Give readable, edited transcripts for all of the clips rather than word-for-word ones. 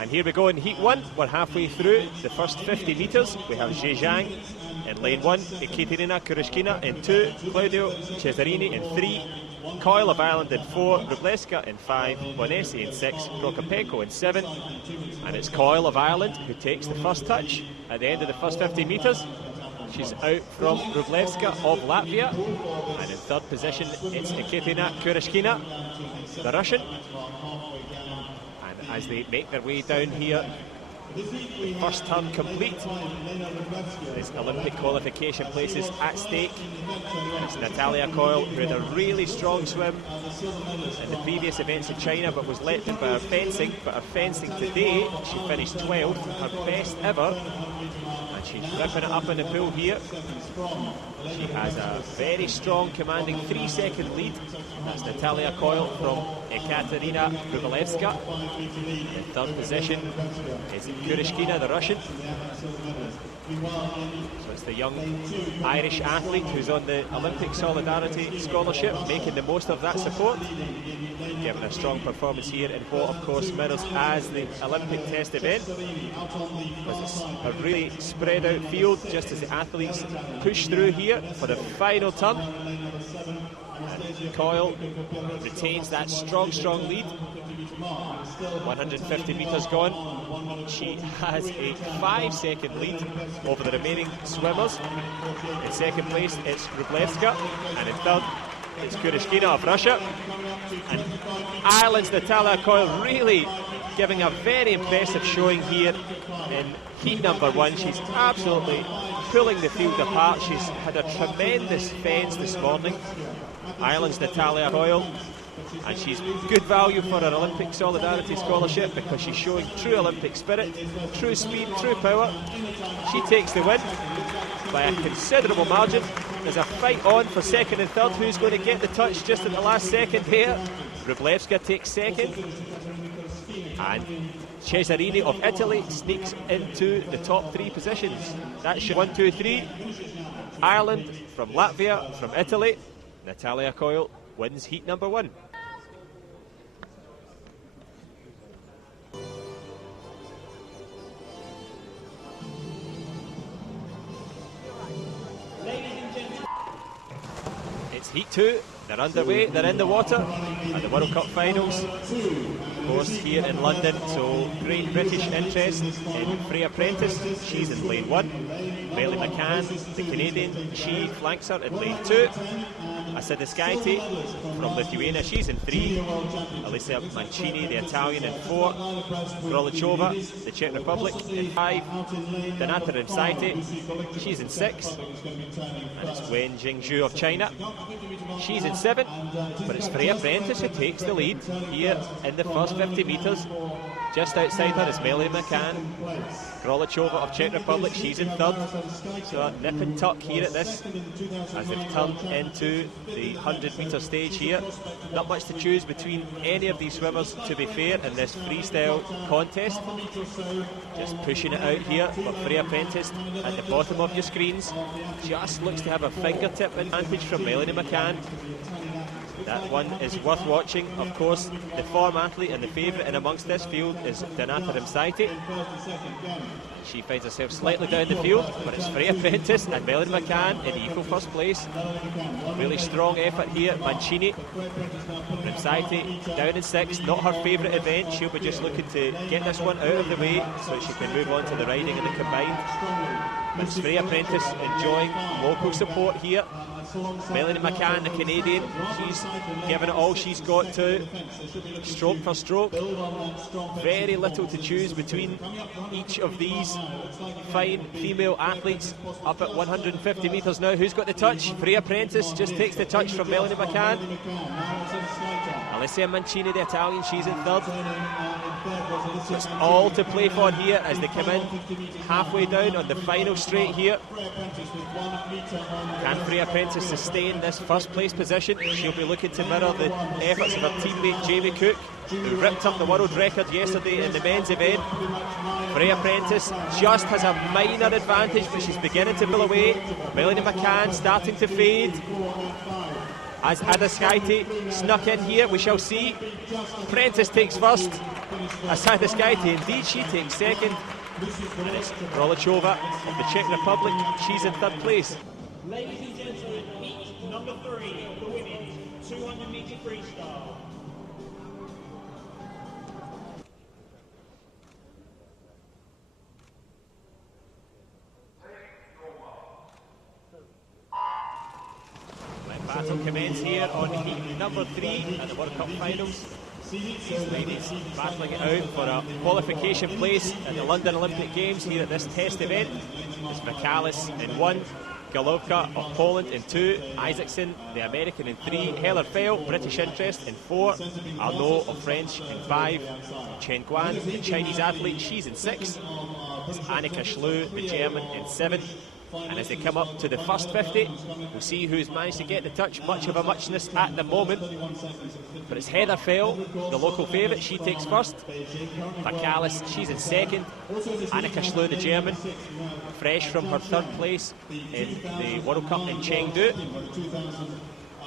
And here we go in heat 1. We're halfway through the first 50 metres. We have Zhejiang in lane 1, Ekaterina Kurishkina in 2, Claudio Cesarini in 3, Coyle of Ireland in 4, Wróblewska in 5, Bonesi in 6, Prokopenko in 7. And it's Coyle of Ireland who takes the first touch at the end of the first 50 metres. She's out from Wróblewska of Latvia. And in third position, it's Ekaterina Kurishkina, the Russian. And as they make their way down here, the first turn complete. There's Olympic qualification places at stake. It's Natalia Coyle, who had a really strong swim in the previous events in China, but was let down by her fencing. But her fencing today, she finished 12th, her best ever. And she's ripping it up in the pool here. She has a very strong, commanding 3-second lead. That's Natalia Coyle from Ekaterina Wróblewska. In third position is Kurishkina, the Russian. So it's the young Irish athlete who's on the Olympic Solidarity Scholarship, making the most of that support. Given a strong performance here in what, of course, mirrors as the Olympic test event. It's a really spread out field just as the athletes push through here for the final turn. And Coyle retains that strong lead. 150 metres gone. She has a 5-second lead over the remaining swimmers. In second place, it's Wróblewska, and in third, it's Kurishkina of Russia. And Ireland's Natalia Coyle really giving a very impressive showing here in heat number 1. She's absolutely pulling the field apart. She's had a tremendous fence this morning, Ireland's Natalia Coyle. And she's good value for an Olympic Solidarity Scholarship because she's showing true Olympic spirit, true speed, true power. She takes the win by a considerable margin. There's a fight on for second and third. Who's going to get the touch just at the last second here? Wróblewska takes second. And Cesarini of Italy sneaks into the top 3 positions. That's 1, 2, 3. Ireland from Latvia, from Italy. Natalia Coyle wins heat number 1. It's heat 2, they're underway, they're in the water at the World Cup finals, of course here in London. So great British interest in Freya Prentice. She's in lane 1. Bailey McCann, the Canadian, she flanks her in lane 2. Asidiskaitė from Lithuania, she's in 3. Alicia Mancini, the Italian, in 4. Grolichova, the Czech Republic, in 5. Donata Rimsaitė, she's in 6. And it's Wen Jingzhu of China, she's in 7. But it's Freya Prentice who takes the lead here in the first 50 metres. Just outside her is Bailey McCann. Grolichova of Czech Republic, she's in 3rd. So a nip and tuck here at this as they've turned into the 100-metre stage here. Not much to choose between any of these swimmers, to be fair, in this freestyle contest. Just pushing it out here for Freya Prentice at the bottom of your screens. Just looks to have a fingertip advantage from Melanie McCann. That one is worth watching. Of course, the form athlete and the favourite in amongst this field is Donata Rimsaitė. She finds herself slightly down the field, but it's Freya Prentice and Melanie McCann in equal first place. Really strong effort here. Mancini, Rimsaitė down in 6th, not her favourite event. She'll be just looking to get this one out of the way so she can move on to the riding in the combined. But it's Freya Prentice enjoying local support here. Melanie McCann, the Canadian, she's given it all she's got to, stroke for stroke. Very little to choose between each of these fine female athletes. Up at 150 metres now, who's got the touch? Freya Prentice just takes the touch from Melanie McCann. Alicia Mancini, the Italian, she's in 3rd. So it's all to play for here as they come in halfway down on the final straight here. Can Freya Prentice sustain this first place position? She'll be looking to mirror the efforts of her teammate Jamie Cook, who ripped up the world record yesterday in the men's event. Freya Prentice just has a minor advantage, but she's beginning to pull away. Melanie McCann starting to fade. As Adaskaite snuck in here, we shall see. Prentice takes first. As Adaskaite, indeed, she takes second. And it's Rolichova of the Czech Republic. She's in third place. Ladies and gentlemen, heat number 3 of the women's 200-metre freestyle. Battle commence here on heat number 3 at the World Cup finals. These ladies battling it out for a qualification place at the London Olympic Games here at this test event. It's Michalis in 1, Golovka of Poland in 2, Isaacson, the American, in 3, Heller-Fell, British interest, in 4, Arnaud of French in 5, Chen Guan, the Chinese athlete, she's in 6, it's Annika Schlu, the German, in 7. And as they come up to the first 50, we'll see who's managed to get the touch. Much of a muchness at the moment. But it's Heather Fell, the local favourite. She takes first. Michalis, she's in second. Annika Schlu, the German, fresh from her third place in the World Cup in Chengdu.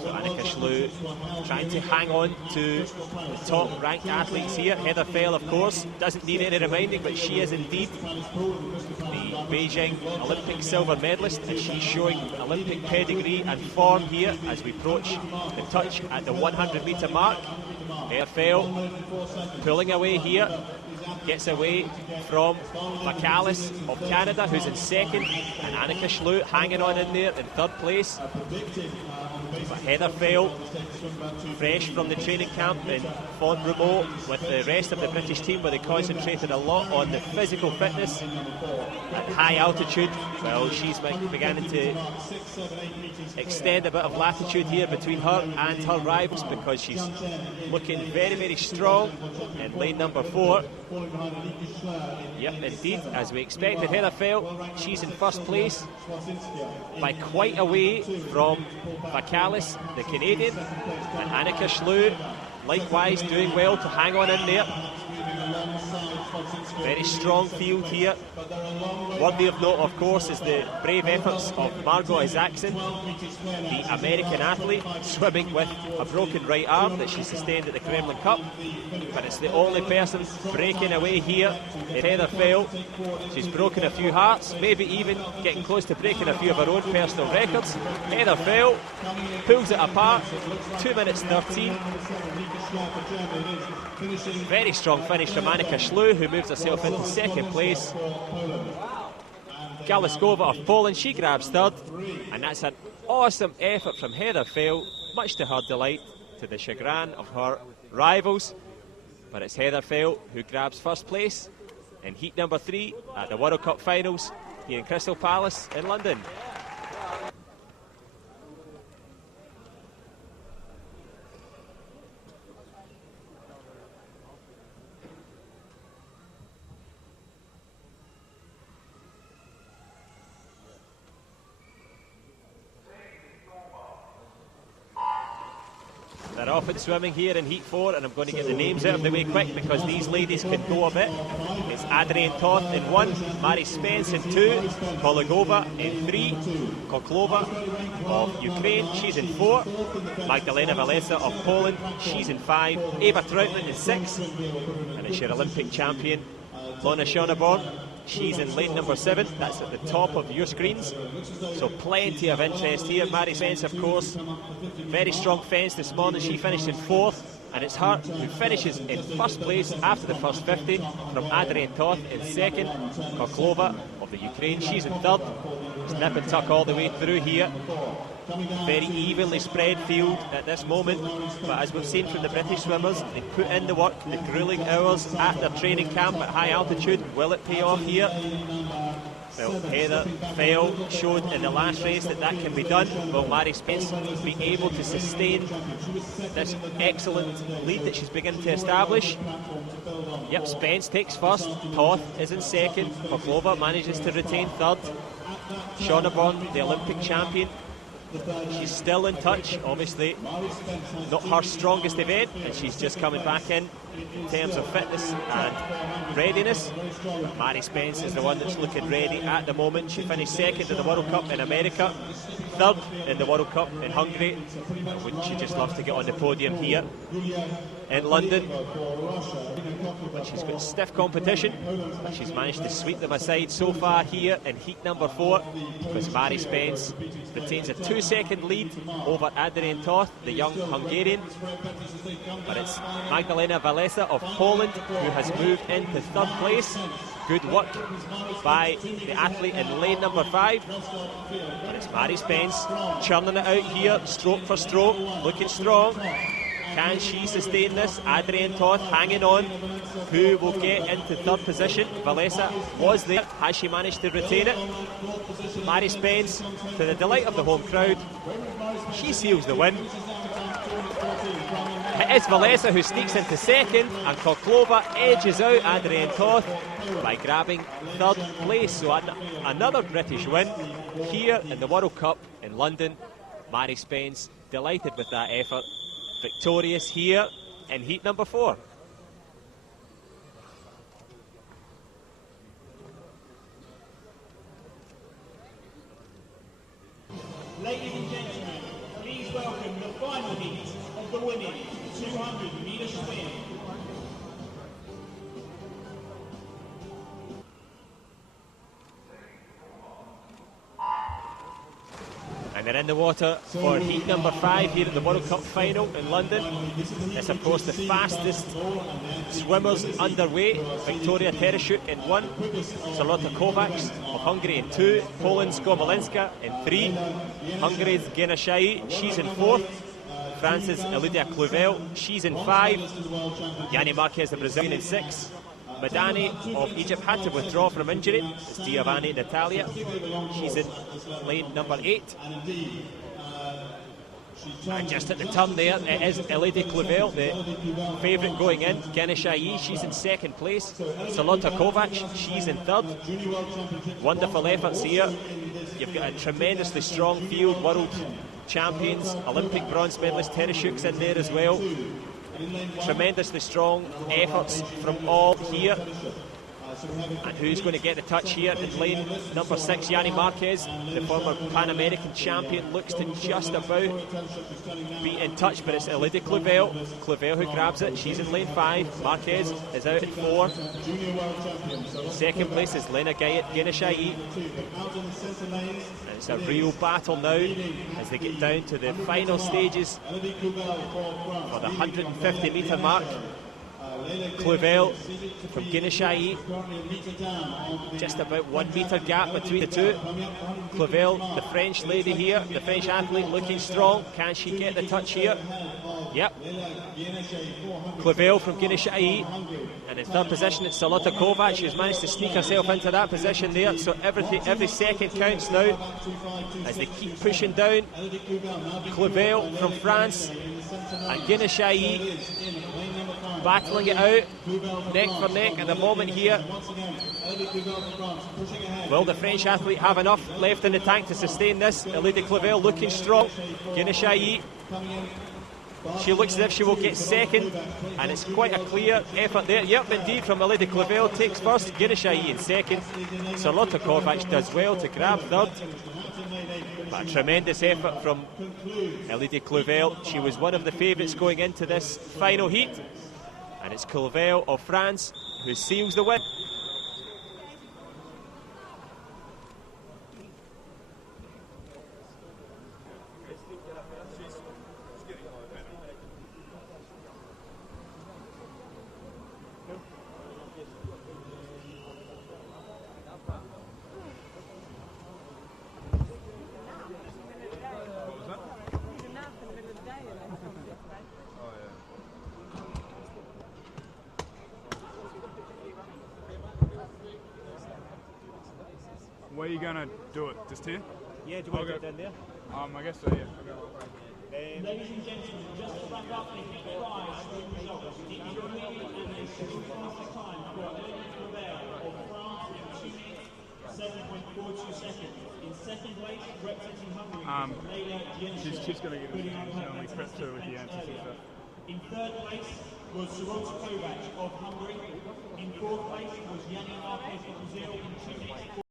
So Annika Schlu trying to hang on to the top ranked athletes here. Heather Fell, of course, doesn't need any reminding, but she is indeed the Beijing Olympic silver medalist, and she's showing Olympic pedigree and form here as we approach the touch at the 100-metre mark. Heather Fell pulling away here, gets away from Michalis of Canada, who's in second, and Annika Schlu hanging on in there in third place. But Heather Fell, fresh from the training camp in Font-Romeu with the rest of the British team, where they concentrated a lot on the physical fitness at high altitude. Well, she's beginning to extend a bit of latitude here between her and her rivals, because she's looking very, very strong in lane number 4. Yep, indeed, as we expected. Heather Fell, she's in first place by quite a way from Michalis, the Canadian, and Annika Schlu likewise doing well to hang on in there. Very strong field here. Worthy of note, of course, is the brave efforts of Margot Isaacson, the American athlete, swimming with a broken right arm that she sustained at the Kremlin Cup. But it's the only person breaking away here in Heather Fell. She's broken a few hearts, maybe even getting close to breaking a few of her own personal records. Heather Fell pulls it apart, 2 minutes 13. Very strong finish from Annika Schlu, who moves herself into second place. Galiskova of Poland, she grabs third, and that's an awesome effort from Heather Fell, much to her delight, to the chagrin of her rivals. But it's Heather Fell who grabs first place in heat number 3 at the World Cup finals here in Crystal Palace in London. They're off at swimming here in heat 4, and I'm going to get the names out of the way quick because these ladies can go a bit. It's Adrienne Toth in 1, Mary Spence in 2, Kolegova in 3, Koklova of Ukraine, she's in 4, Magdalena Walesa of Poland, she's in 5, Eva Trautmann in 6, and it's your Olympic champion, Lona Schoneborn. She's in lane number 7, that's at the top of your screens. So plenty of interest here. Mary Spence, of course, very strong fence this morning. She finished in 4th, and it's her who finishes in first place after the first 50 from Adrienne Toth in 2nd. Koklova of the Ukraine, she's in 3rd. Snip and tuck all the way through here. Very evenly spread field at this moment, but as we've seen from the British swimmers, they put in the work, the grueling hours at their training camp at high altitude. Will it pay off here? Well, Heather Fell showed in the last race that that can be done. Will Mary Spence be able to sustain this excellent lead that she's beginning to establish? Yep, Spence takes first, Toth is in 2nd, Koklova manages to retain 3rd. Schoneborn, the Olympic champion, she's still in touch, obviously not her strongest event, and she's just coming back in terms of fitness and readiness. But Mary Spence is the one that's looking ready at the moment. She finished 2nd in the World Cup in America, third in the World Cup in Hungary. Wouldn't she just love to get on the podium here in London? But she's got stiff competition, but she's managed to sweep them aside so far here in heat number 4, because Mari Spence retains a 2-second lead over Adrian Toth, the young Hungarian. But it's Magdalena Walesa of Poland who has moved into third place. Good work by the athlete in lane number 5. But it's Mari Spence churning it out here, stroke for stroke, looking strong. Can she sustain this? Adrian Toth hanging on. Who will get into third position? Walesa was there. Has she managed to retain it? Mari Spence, to the delight of the home crowd, she seals the win. It is Walesa who sneaks into second, and Koklova edges out Adrian Toth by grabbing third place. So another British win here in the World Cup in London. Mari Spence delighted with that effort. Victorious here in heat number 4. Ladies and gentlemen, please welcome the final heat of the women's 200-metre swim. And they're in the water for heat number 5 here at the World Cup final in London. It's of course the fastest swimmers underway. Victoria Tereshuk in 1, Charlotta Kovacs of Hungary in 2, Poland's Gomolinska in 3, Hungary's Genashai, she's in 4th, France's Elidia Clouvel, she's in 5, Yanni Marquez, the Brazilian, in 6, Madani of Egypt had to withdraw from injury. It's Giovanni Natalia. She's in lane number 8. And just at the turn there, it is Elodie Clouvel, the favourite going in. Genashai, she's in 2nd place. Charlotta Kovac, she's in 3rd. Wonderful efforts here. You've got a tremendously strong field. World champions, Olympic bronze medalist Tereshuk's in there as well. Tremendously strong efforts from all here. And who's going to get the touch here in lane number 6? Yanni Marquez, the former Pan American champion, looks to just about be in touch, but it's Elodie Clouvel. Clouvel who grabs it. She's in lane 5. Marquez is out at 4. 2nd place is Lena Genashai. And it's a real battle now as they get down to the final stages for the 150-metre mark. Clouvel from Genashai, just about 1 metre gap between the two. Clouvel, the French lady here, the French athlete, looking strong. Can she get the touch here? Yep. Clouvel from Genashai, and in 3rd position it's Charlotta Kovac, who's managed to sneak herself into that position there. So every second counts now as they keep pushing down. Clouvel from France and Genashai battling it out, neck for neck at the moment here. Will the French athlete have enough left in the tank to sustain this? Elodie Clouvel looking strong. Genashai, she looks as if she will get 2nd, and it's quite a clear effort there. Yep, indeed, from Elodie Clouvel takes 1st, Genashai in 2nd. Charlotta Kovac does well to grab 3rd. But a tremendous effort from Elodie Clouvel. She was one of the favourites going into this final heat. And it's Clouvel of France who seals the win. Where are you going to do it? Just here? Yeah, do you want to get down there? I guess so, yeah. Ladies and gentlemen, just to wrap up the heat 5 swim results, the intermediate and the fastest time for Elodie Clouvel of France in 2 minutes 7.42 seconds. In 2nd place, representing Hungary, Leila Gienshuk. She's going to get it. Only prep her with the answers and stuff. In 3rd place was Charlotta Kovac of Hungary. In 4th place was Yanni Marquez of Brazil in 2 minutes